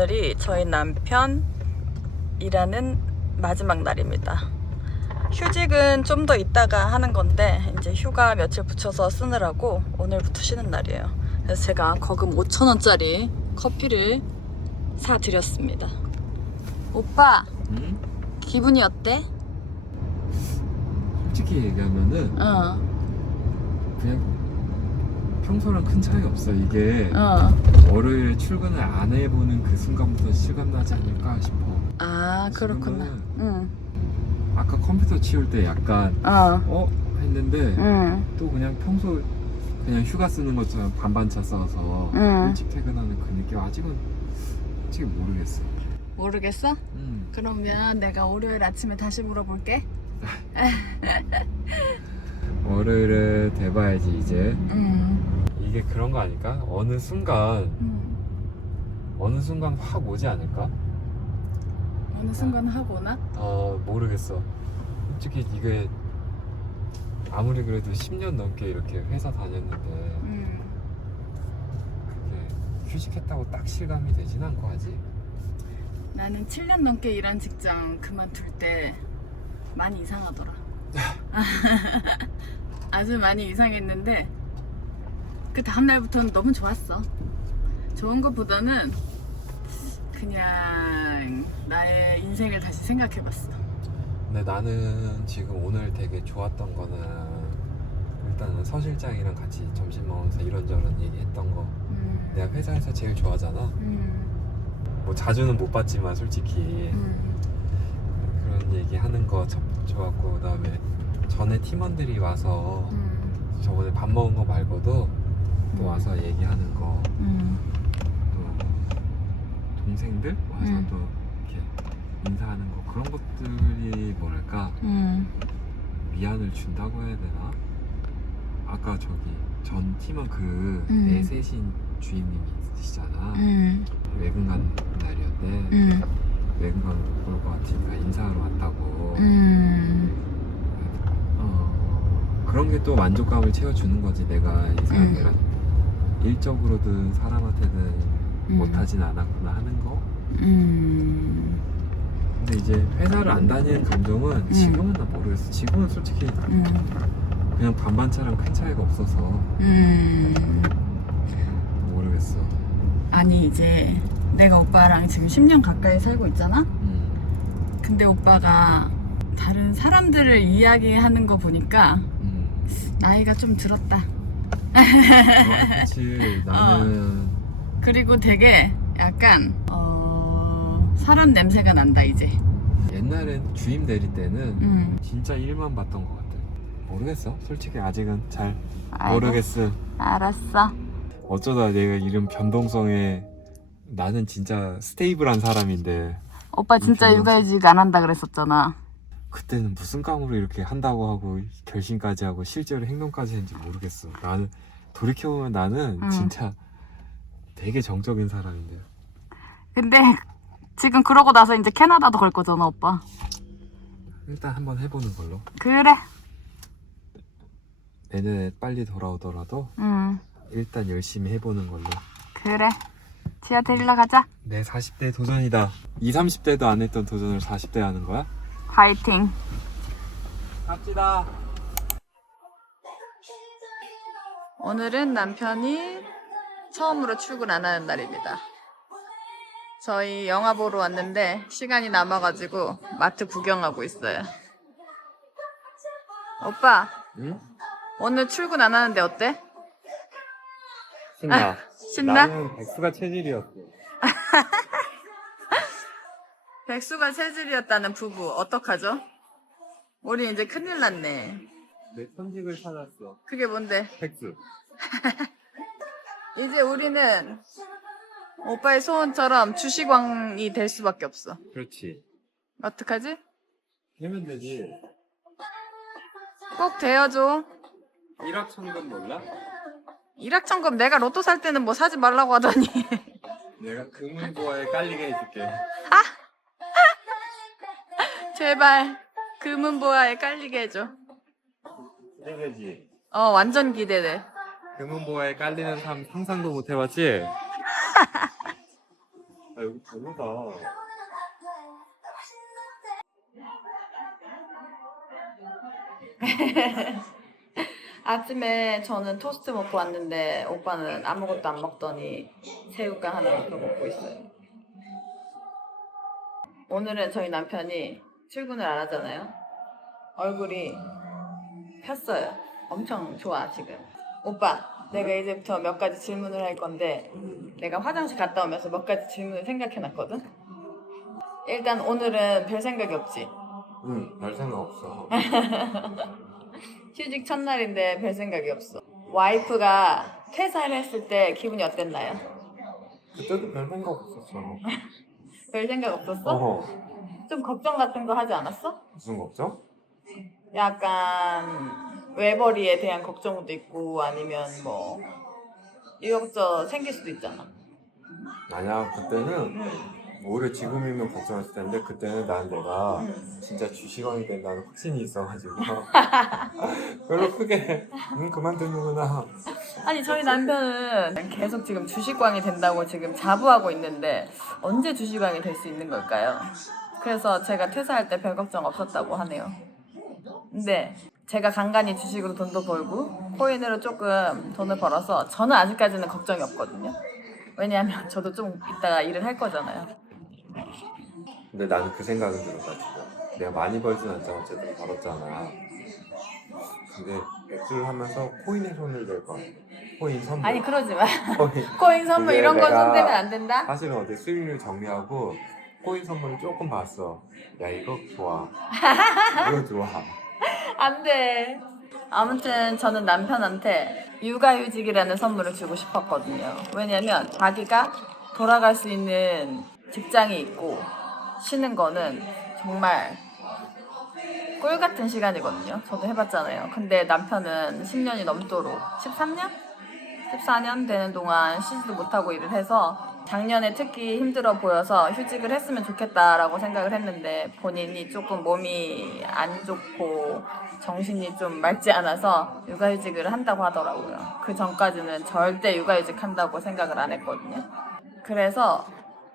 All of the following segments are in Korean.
오늘이 저희 남편 일하는 마지막 날입니다. 휴직은 좀 더 있다가 하는 건데 이제 휴가 며칠 붙여서 쓰느라고 오늘부터 쉬는 날이에요. 그래서 제가 거금 5천 원짜리 커피를 사 드렸습니다. 오빠 응? 기분이 어때? 솔직히 얘기하면은 어, 그냥 평소랑 큰 차이 없어. 이게 어. 월요일에 출근을 안 해보는 그 순간부터 실감나지 않을까 싶어. 아 그렇구나. 지금은 응, 아까 컴퓨터 치울 때 약간 어, 어? 했는데 응, 또 그냥 평소 그냥 휴가 쓰는 것처럼 반반차 써서 응. 일찍 퇴근하는 그 느낌 아직은 솔직히 모르겠어. 모르겠어? 음. 그러면 내가 월요일 아침에 다시 물어볼게. 월요일에 돼봐야지 이제. 응, 이게 그런 거 아닐까? 어느 순간 응. 어느 순간 확 오지 않을까? 어느 순간 하고 오나? 어 모르겠어. 솔직히 이게 아무리 그래도 10년 넘게 이렇게 회사 다녔는데 응. 그게 휴직했다고 딱 실감이 되진 않고 아직. 나는 7년 넘게 일한 직장 그만둘 때 많이 이상하더라. 아주 많이 이상했는데 그 다음 날부터는 너무 좋았어. 좋은 것보다는 그냥 나의 인생을 다시 생각해봤어. 근데 나는 지금 오늘 되게 좋았던 거는 일단은 서 실장이랑 같이 점심 먹으면서 이런저런 얘기했던 거 음. 내가 회사에서 제일 좋아하잖아 음. 뭐 자주는 못 봤지만 솔직히 음. 그런 얘기 하는 거참 좋았고 그다음에 전에 팀원들이 와서 음. 저번에 밥 먹은 거 말고도 또 음. 와서 얘기하는 거또 음. 동생들 와서 음. 또 이렇게 인사하는 거 그런 것들이 뭐랄까 음. 미안을 준다고 해야 되나? 아까 저기 전 팀원 그 음. 내세신 주임님이 있으시잖아. 음. 외근 간 날이었대. 음. 외근 가는 못볼것 같으니까 인사하러 왔다고. 음. 어, 그런 게 또 만족감을 채워주는 거지. 내가 이 사람이랑 일적으로든 사람한테는 음. 못하진 않았구나 하는 거. 음. 근데 이제 회사를 안 다니는 감정은 지금은 나 모르겠어. 지금은 솔직히 음. 그냥 반반차랑 큰 차이가 없어서 음. 모르겠어. 아니 이제 내가 오빠랑 지금 10년 가까이 살고 있잖아? 음, 근데 오빠가 다른 사람들을 이야기하는 거 보니까 음. 나이가 좀 들었다. 어, 그치. 나는 그리고 되게 약간 어 사람 냄새가 난다 이제. 옛날엔 주임 대리 때는 음. 진짜 일만 봤던 것 같아. 모르겠어. 솔직히 아직은 잘 모르겠어. 알았어. 어쩌다 내가 이런 변동성에 나는 진짜 스테이블한 사람인데 오빠 진짜 음, 육아휴직 안 한다 그랬었잖아. 그때는 무슨 감으로 이렇게 한다고 하고 결심까지 하고 실제로 행동까지 했는지 모르겠어. 나는 돌이켜보면 나는 음. 진짜 되게 정적인 사람인데. 근데 지금 그러고 나서 이제 캐나다도 갈 거잖아 오빠. 일단 한번 해보는 걸로. 그래. 내년에 빨리 돌아오더라도 응. 일단 열심히 해보는 걸로. 그래. 지하 데리러 가자. 내 40대 도전이다. 20, 30대도 안 했던 도전을 40대 하는 거야? 화이팅. 갑시다. 오늘은 남편이 처음으로 출근 안 하는 날입니다. 저희 영화 보러 왔는데 시간이 남아가지고 마트 구경하고 있어요. 오빠, 응? 오늘 출근 안 하는데 어때? 신나. 신나? 나는 백수가 체질이었어. 백수가 체질이었다는 부부 어떡하죠? 우리 이제 큰일 났네. 내 선직을 찾았어. 그게 뭔데? 백수. 이제 우리는 오빠의 소원처럼 주식왕이 될 수밖에 없어. 그렇지. 어떡하지? 되면 되지. 꼭 되어줘. 일확천금 몰라? 일확천금 내가 로또 살 때는 뭐 사지 말라고 하더니 내가 금은보화에 깔리게 해줄게. 제발 금은보화에 깔리게 해줘. 기대되지? 어 완전 기대돼. 금은보화에 깔리는 삶 상상도 못 해봤지? 아 여기 별로다. 아침에 저는 토스트 먹고 왔는데 오빠는 아무것도 안 먹더니 새우깡 하나 더 먹고 있어요. 오늘은 저희 남편이 출근을 안 하잖아요. 얼굴이 폈어요. 엄청 좋아 지금. 오빠, 내가 이제부터 몇 가지 질문을 할 건데 내가 화장실 갔다 오면서 몇 가지 질문을 생각해놨거든. 일단 오늘은 별 생각이 없지. 응, 별 생각 없어. 휴직 첫날인데 별 생각이 없어. 와이프가 퇴사를 했을 때 기분이 어땠나요? 그때도 별 생각 없었어. 별 생각 없었어? 어, 좀 걱정 같은 거 하지 않았어? 무슨 걱정? 약간 외벌이에 대한 걱정도 있고 아니면 뭐 이것저것 생길 수도 있잖아. 아니야, 그때는 응. 오히려 지금이면 걱정했을 텐데 그때는 난 내가 응. 진짜 주식왕이 된다는 확신이 있어가지고 별로 크게 응 그만두는구나 아니 저희 남편은 계속 지금 주식광이 된다고 지금 자부하고 있는데 언제 주식광이 될 수 있는 걸까요? 그래서 제가 퇴사할 때 별 걱정 없었다고 하네요. 근데 제가 간간히 주식으로 돈도 벌고 코인으로 조금 돈을 벌어서 저는 아직까지는 걱정이 없거든요. 왜냐하면 저도 좀 이따가 일을 할 거잖아요. 근데 나는 그 생각은 들어가지고 내가 많이 벌진 않잖아 어쨌든 벌었잖아 근데 맥주를 하면서 코인에 손을 댈 거 야 코인 선물 아니 그러지 마. 코인 코인 선물 이런 거 내가- 손대면 안 된다. 사실은 어제 수익률 정리하고 코인 선물을 조금 봤어 야 이거 좋아 이거 좋아 안 돼. 아무튼 저는 남편한테 육아휴직이라는 선물을 주고 싶었거든요. 왜냐면 자기가 돌아갈 수 있는 직장이 있고 쉬는 거는 정말 꿀 같은 시간이거든요. 저도 해봤잖아요. 근데 남편은 10년이 넘도록 13년? 14년 되는 동안 쉬지도 못하고 일을 해서 작년에 특히 힘들어 보여서 휴직을 했으면 좋겠다라고 생각을 했는데 본인이 조금 몸이 안 좋고 정신이 좀 맑지 않아서 육아휴직을 한다고 하더라고요. 그 전까지는 절대 육아휴직 한다고 생각을 안 했거든요. 그래서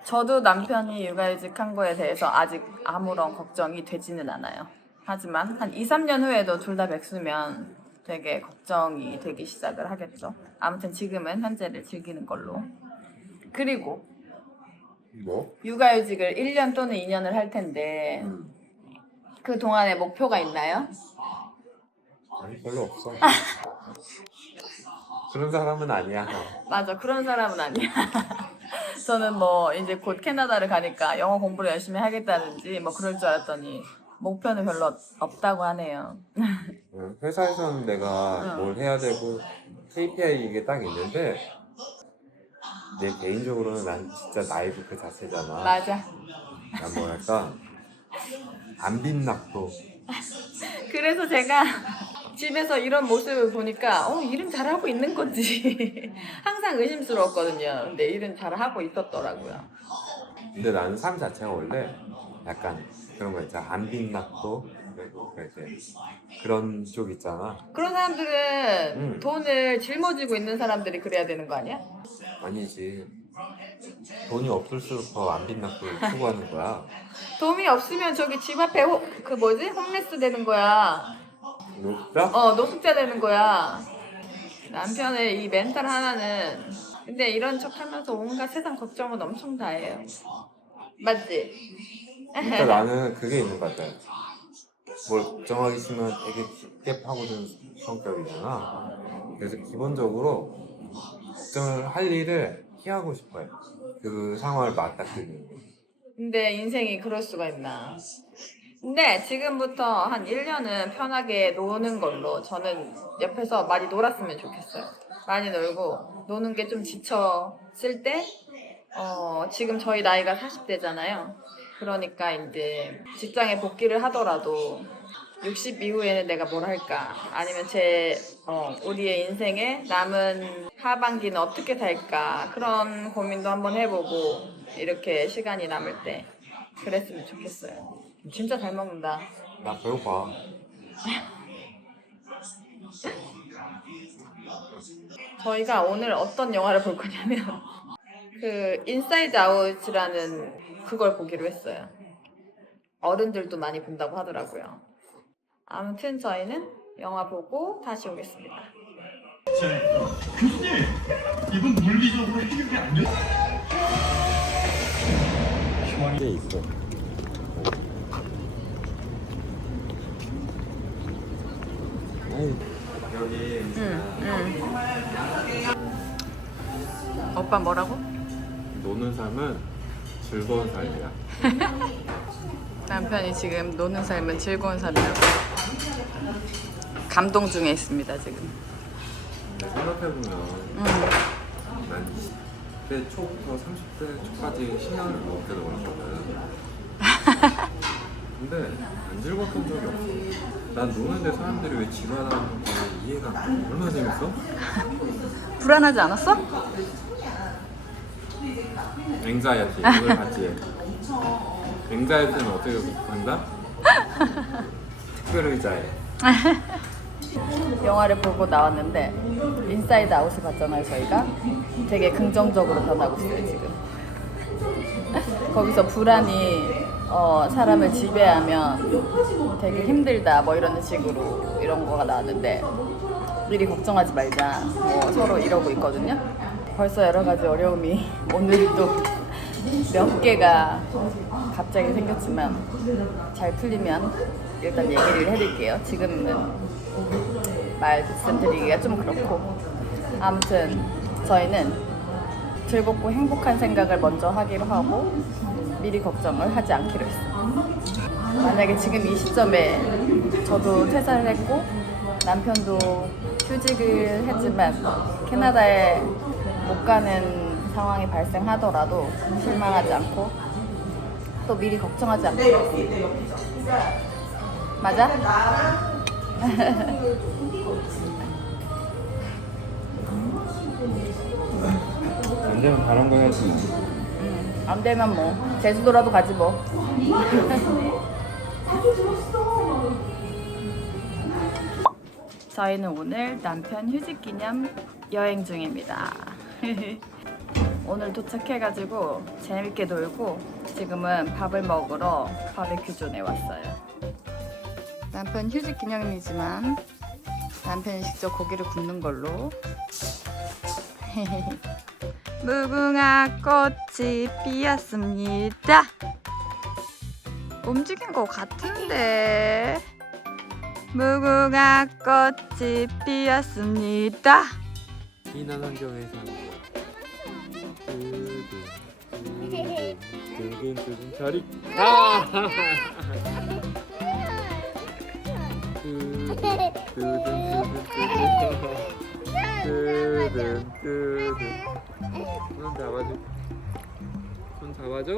저도 남편이 육아휴직한 거에 대해서 아직 아무런 걱정이 되지는 않아요. 하지만 한 2, 3년 후에도 둘 다 백수면 되게 걱정이 되기 시작을 하겠죠. 아무튼 지금은 현재를 즐기는 걸로. 그리고 뭐? 육아휴직을 1년 또는 2년을 할 텐데 음. 그 동안에 목표가 있나요? 아니 별로 없어 그런 사람은 아니야 맞아 그런 사람은 아니야. 저는 뭐 이제 곧 캐나다를 가니까 영어 공부를 열심히 하겠다든지 뭐 그럴 줄 알았더니 목표는 별로 없- 없다고 하네요. 응, 회사에서는 내가 응. 뭘 해야 되고 KPI 이게 딱 있는데 내 개인적으로는 난 진짜 나이브 그 자체잖아. 맞아. 난 뭐랄까 안 빛났고 그래서 제가 집에서 이런 모습을 보니까 어 일은 잘하고 있는 건지 항상 의심스러웠거든요. 근데 일은 잘하고 있었더라고요. 근데 나는 삶 자체가 원래 약간 그런 거 있잖아 안 빛났고 이렇게 그런 쪽 있잖아. 그런 사람들은 음. 돈을 짊어지고 있는 사람들이 그래야 되는 거 아니야? 아니지 돈이 없을수록 더 안 빛났고 추구하는 거야. 돈이 없으면 저기 집 앞에 호, 그 뭐지 홈레스 되는 거야. 진짜? 어 노숙자 되는 거야. 남편의 이 멘탈 하나는 근데 이런 척 하면서 온갖 세상 걱정은 엄청 다 해요. 맞지? 그러니까 나는 그게 있는 것 같아. 뭘 걱정하기 싫으면 되게 파고드는 성격이잖아. 그래서 기본적으로 걱정을 할 일을 피하고 싶어요. 그 상황을 맞닥뜨리는 거. 근데 인생이 그럴 수가 있나. 근데 지금부터 한 1년은 편하게 노는 걸로 저는 옆에서 많이 놀았으면 좋겠어요. 많이 놀고 노는 게 좀 지쳤을 때 어, 지금 저희 나이가 40대잖아요. 그러니까 이제 직장에 복귀를 하더라도 60 이후에는 내가 뭘 할까? 아니면 제 어, 우리의 인생에 남은 하반기는 어떻게 살까? 그런 고민도 한번 해보고 이렇게 시간이 남을 때 그랬으면 좋겠어요. 진짜 잘 먹는다. 나 배고파. 저희가 오늘 어떤 영화를 볼 거냐면 그그 인사이드 아웃이라는 그걸 보기로 했어요. 어른들도 많이 본다고 하더라고요. 아무튼 저희는 영화 보고 다시 오겠습니다. 교수님, 이건 물리적으로 해결이 안 돼. 게 있어. 여기 응, 응. 오빠 뭐라고? 노는 삶은 즐거운 삶이야. 남편이 지금 노는 삶은 즐거운 삶이라고 감동 중에 있습니다 지금. 근데 생각해보면 응. 난 20대 초부터 30대 초까지 신앙을 먹게 놀았거든. 근데 안 즐거웠던 적이 없어. 난 노는데 사람들이 왜 지랄하는 게 이해가 안 돼. 얼마나 재밌어? 불안하지 않았어? 앵자이어티 오늘 봤지? 앵자이어티는 어떻게 한다? 특별 의자에 영화를 보고 나왔는데 인사이드 아웃을 봤잖아요 저희가 되게 긍정적으로 변하고 있어요 지금 거기서 불안이 어, 사람을 지배하면 되게 힘들다 뭐 이런 식으로 이런 거가 나왔는데 미리 걱정하지 말자. 뭐 서로 이러고 있거든요. 벌써 여러 가지 어려움이 오늘 또몇 개가 갑자기 생겼지만 잘 풀리면 일단 얘기를 해드릴게요. 지금은 말씀드리기가 좀 그렇고. 아무튼 저희는 즐겁고 행복한 생각을 먼저 하기로 하고 미리 걱정을 하지 않기로 했어요. 만약에 지금 이 시점에 저도 퇴사를 했고 남편도 휴직을 했지만 캐나다에 못 가는 상황이 발생하더라도 실망하지 않고 또 미리 걱정하지 했어요. 맞아? 되면 다른 거 해야지 음, 안 되면 뭐 제주도라도 가지 뭐. 저희는 오늘 남편 휴직 기념 여행 중입니다. 오늘 도착해가지고 재밌게 놀고 지금은 밥을 먹으러 바베큐 존에 왔어요. 남편 휴직 기념이지만 남편이 직접 고기를 굽는 걸로. 무궁화 꽃이 피었습니다. 움직인 것 같은데. 무궁화 꽃이 피었습니다. 이난 환경에서 두근 두근 자리 아 두근 두근 두근 두근 손 잡아줘. 손 잡아줘